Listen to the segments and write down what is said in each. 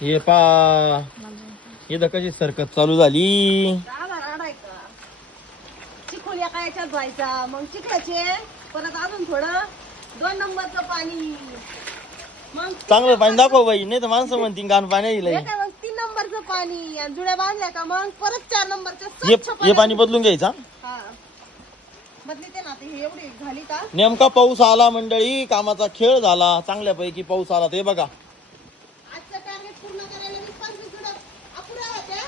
हे पा हे कशी सरकत चालू झाली. चिखल एका याच्यात व्हायचा, मग चिखलाचे परत अजून थोडं 2 नंबरचं पाणी, मग चांगलं पाणी दाखव बाई, नाही तर माणसं म्हणतील घाण पाणी हे दिलंय. काय मग 3 नंबरचं पाणी, आणि जुड्या बांधल्या का मग परत 4 नंबरचं हे स्वच्छ हे पाणी बदलून घ्यायचा. हा बदली ते ना, आता हे एवढी झाली का नेमका पाऊस आला मंडळी, कामाचा खेळ झाला, चांगल्यापैकी पाऊस आला. ते बघा आजचं टार्गेट पूर्ण करायला 20-25 जुड्या अपुऱ्या होत्या.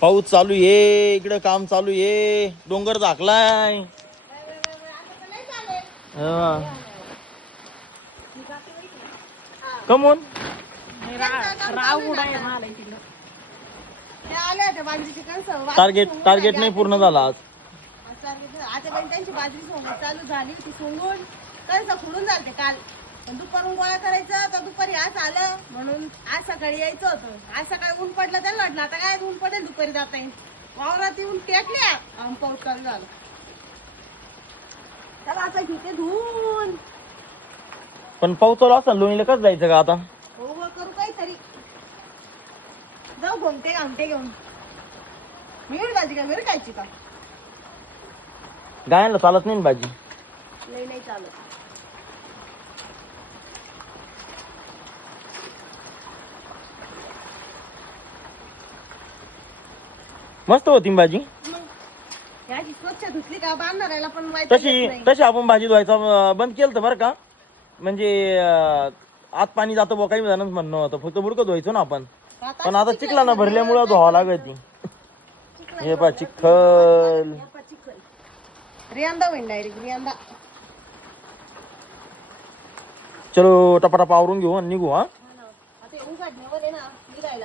पाऊस चालू आहे, इकडं काम चालू आहे, डोंगर झाकलाय. आता तर नाही चालेल. हा. कमून हे आले होते बाजरीचे कणसं. टार्गेट नाही पूर्ण झाला आज. आता पण त्यांची बाजरी सोंगण चालू झाली होती, सोंगून कणसं खुडून झालते काल. पण दुपारून गोळा करायचं तर दुपारी आज आलं, म्हणून आज सकाळी यायचं होतं. आज सकाळी ऊन पडलं, त्यांना वाटलं आता काय ऊन पडेल दुपारी जाता येईल. वावरात येऊन टेकल्या आणि पाऊस चालू झाला. त्याला आता घेते धुवून. पण पाऊस चालू असताना लोणीला कसं जायचं का आता? हो हो, करू काहीतरी. जाऊ घोमटे घेऊन. मिळ भाजी का मिरकायची का? गायांना चालत नाही ना भाजी. नाही चालत. मस्त होती ना भाजी. याची स्वच्छ धुतली का बांधणाऱ्याला पण माहिती तशी आपण भाजी धुवायचं बंद केलं बरं का. म्हणजे आत पाणी जातं बुवा, काही जणांचं म्हणणं होतं, फक्त बुडकं धुवायचो ना आपण. पण आता चिखलानं भरल्यामुळे धुवावं लागत ती. हे पा चिखल. रियांदा होईल डायरेक्ट रियांदा. चलो टपाटप आवरून घेऊ आणि निघू. हा आता येऊन काढण्यावर आहे ना निघायला.